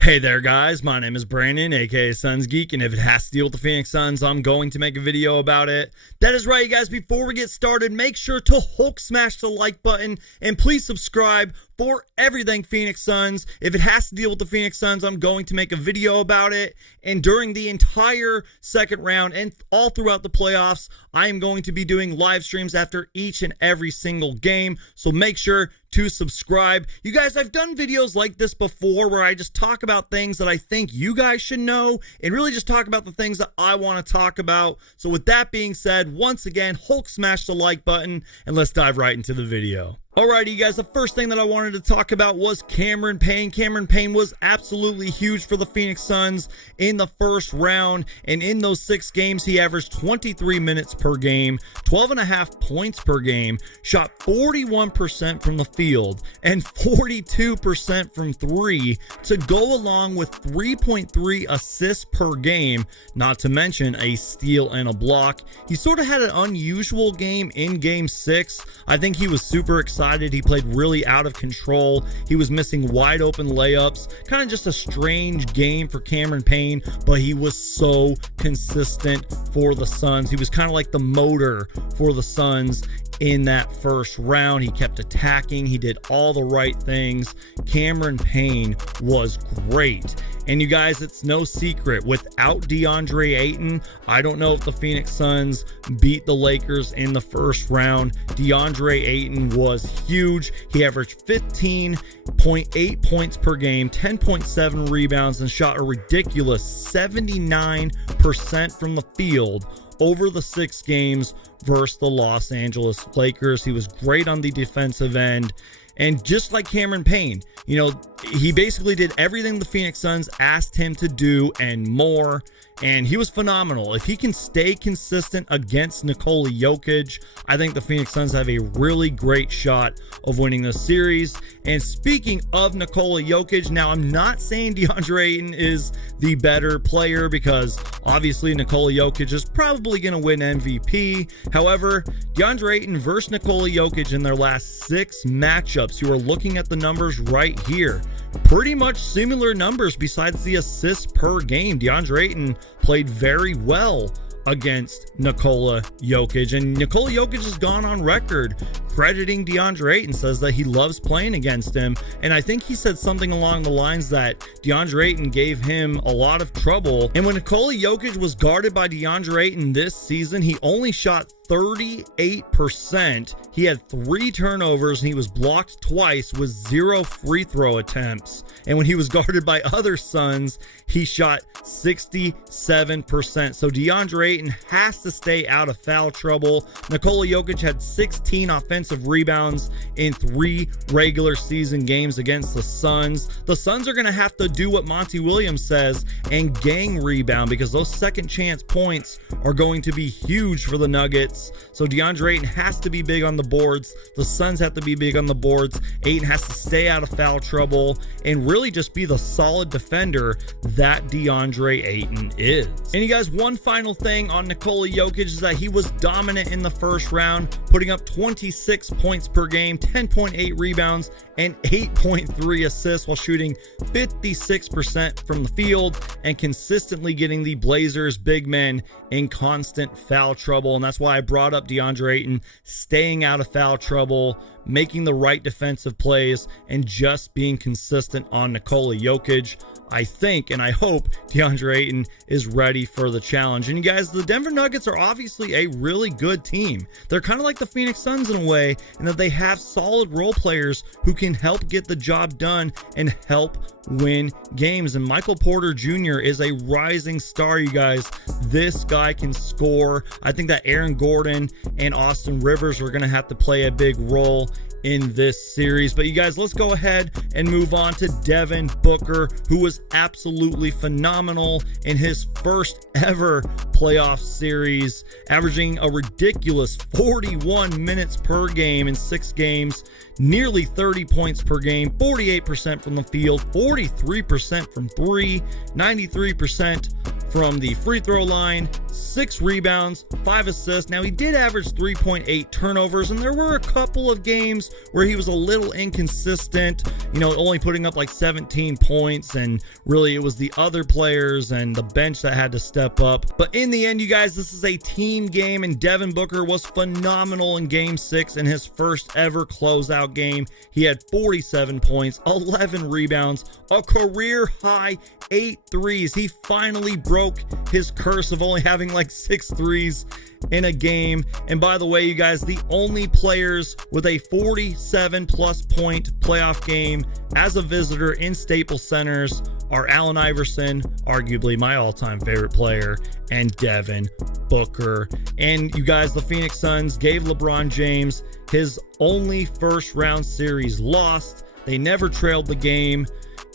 Hey there guys, my name is Brandon, aka Suns Geek, and if it has to deal with the Phoenix Suns, I'm going to make a video about it. That is right, you guys. Before we get started, make sure to Hulk smash the like button and please subscribe for everything Phoenix Suns. If it has to deal with the Phoenix Suns, I'm going to make a video about it. And during the entire second round and all throughout the playoffs, I am going to be doing live streams after each and every single game. So make sure to subscribe. You guys, I've done videos like this before where I just talk about things that I think you guys should know and really just talk about the things that I want to talk about. So with that being said, once again, Hulk smash the like button and let's dive right into the video. Alrighty, you guys, the first thing that I wanted to talk about was Cameron Payne. Cameron Payne was absolutely huge for the Phoenix Suns in the first round, and in those 6 games, he averaged 23 minutes per game, 12.5 points per game, shot 41% from the field, and 42% from 3 to go along with 3.3 assists per game, not to mention a steal and a block. He sort of had an unusual game in Game 6. I think he was super excited. He played really out of control. He was missing wide open layups. Kind of just a strange game for Cameron Payne, but he was so consistent for the Suns. He was kind of like the motor for the Suns in that first round. He kept attacking. He did all the right things. Cameron Payne was great. And you guys, it's no secret, without Deandre Ayton, I don't know if the Phoenix Suns beat the Lakers in the first round. Deandre Ayton was huge. He averaged 15.8 points per game, 10.7 rebounds, and shot a ridiculous 79% from the field over the 6 games versus the Los Angeles Lakers. He was great on the defensive end. And just like Cameron Payne, you know, he basically did everything the Phoenix Suns asked him to do and more. And he was phenomenal. If he can stay consistent against Nikola Jokic, I think the Phoenix Suns have a really great shot of winning this series. And speaking of Nikola Jokic, now I'm not saying Deandre Ayton is the better player because obviously Nikola Jokic is probably going to win MVP. However, Deandre Ayton versus Nikola Jokic in their last 6 matchups, you are looking at the numbers right here. Pretty much similar numbers besides the assists per game. Deandre Ayton played very well against Nikola Jokic, and Nikola Jokic has gone on record crediting Deandre Ayton, says that he loves playing against him, and I think he said something along the lines that Deandre Ayton gave him a lot of trouble. And when Nikola Jokic was guarded by Deandre Ayton this season, he only shot 38%. He had 3 turnovers and he was blocked twice with 0 free throw attempts. And when he was guarded by other Suns, he shot 67%. So Deandre Ayton has to stay out of foul trouble. Nikola Jokic had 16 offensive rebounds in 3 regular season games against the Suns. The Suns are going to have to do what Monty Williams says and gang rebound, because those second chance points are going to be huge for the Nuggets. So Deandre Ayton has to be big on the boards. The Suns have to be big on the boards. Ayton has to stay out of foul trouble and really just be the solid defender that Deandre Ayton is. And you guys, one final thing on Nikola Jokic is that he was dominant in the first round, putting up 26 points per game, 10.8 rebounds, and 8.3 assists while shooting 56% from the field and consistently getting the Blazers big men in constant foul trouble. And that's why I brought up Deandre Ayton staying out of foul trouble, making the right defensive plays, and just being consistent on Nikola Jokic. I think and I hope Deandre Ayton is ready for the challenge. And you guys, the Denver Nuggets are obviously a really good team. They're kind of like the Phoenix Suns in a way, in that they have solid role players who can help get the job done and help win games. And Michael Porter Jr. is a rising star, you guys. This guy can score. I think that Aaron Gordon and Austin Rivers are going to have to play a big role in this series. But you guys, let's go ahead and move on to Devin Booker, who was absolutely phenomenal in his first ever playoff series, averaging a ridiculous 41 minutes per game in 6 games, nearly 30 points per game, 48% from the field, 43% from 3, 93% from the free throw line, 6 rebounds, 5 assists. Now, he did average 3.8 turnovers, and there were a couple of games where he was a little inconsistent, only putting up like 17 points, and really it was the other players and the bench that had to step up. But in the end, you guys, this is a team game, and Devin Booker was phenomenal in Game 6 in his first ever closeout game. He had 47 points, 11 rebounds, a career high 8 threes. He finally broke his curse of only having like 6 threes in a game. And by the way, you guys, the only players with a 47 plus point playoff game as a visitor in Staples Centers are Allen Iverson, arguably my all-time favorite player, and Devin Booker. And you guys, the Phoenix Suns gave LeBron James his only first round series loss. They never trailed the game.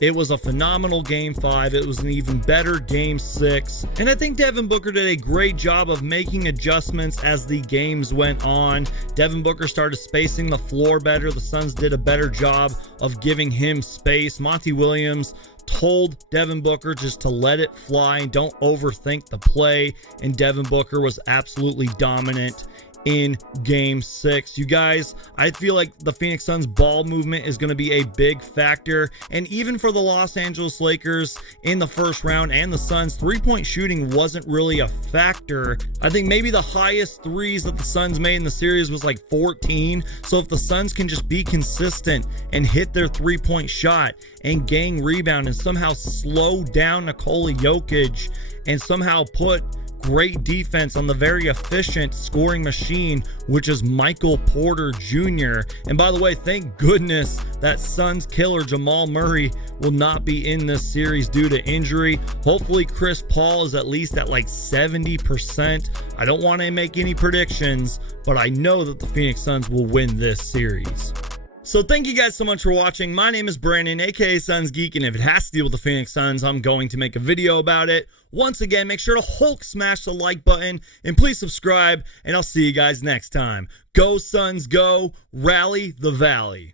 It was a phenomenal Game 5. It was an even better Game 6. And I think Devin Booker did a great job of making adjustments as the games went on. Devin Booker started spacing the floor better. The Suns did a better job of giving him space. Monty Williams told Devin Booker just to let it fly. Don't overthink the play. And Devin Booker was absolutely dominant in Game 6. You guys, I feel like the Phoenix Suns ball movement is going to be a big factor, and even for the Los Angeles Lakers in the first round and the Suns, three-point shooting wasn't really a factor. I think maybe the highest threes that the Suns made in the series was like 14. So if the Suns can just be consistent and hit their three-point shot and gang rebound and somehow slow down Nikola Jokic and somehow put great defense on the very efficient scoring machine, which is Michael Porter Jr. And by the way, thank goodness that Suns killer Jamal Murray will not be in this series due to injury. Hopefully Chris Paul is at least at like 70%. I don't want to make any predictions, but I know that the Phoenix Suns will win this series. So thank you guys so much for watching. My name is Brandon, aka Suns Geek, and if it has to deal with the Phoenix Suns, I'm going to make a video about it. Once again, make sure to Hulk smash the like button, and please subscribe, and I'll see you guys next time. Go Suns, go! Rally the Valley.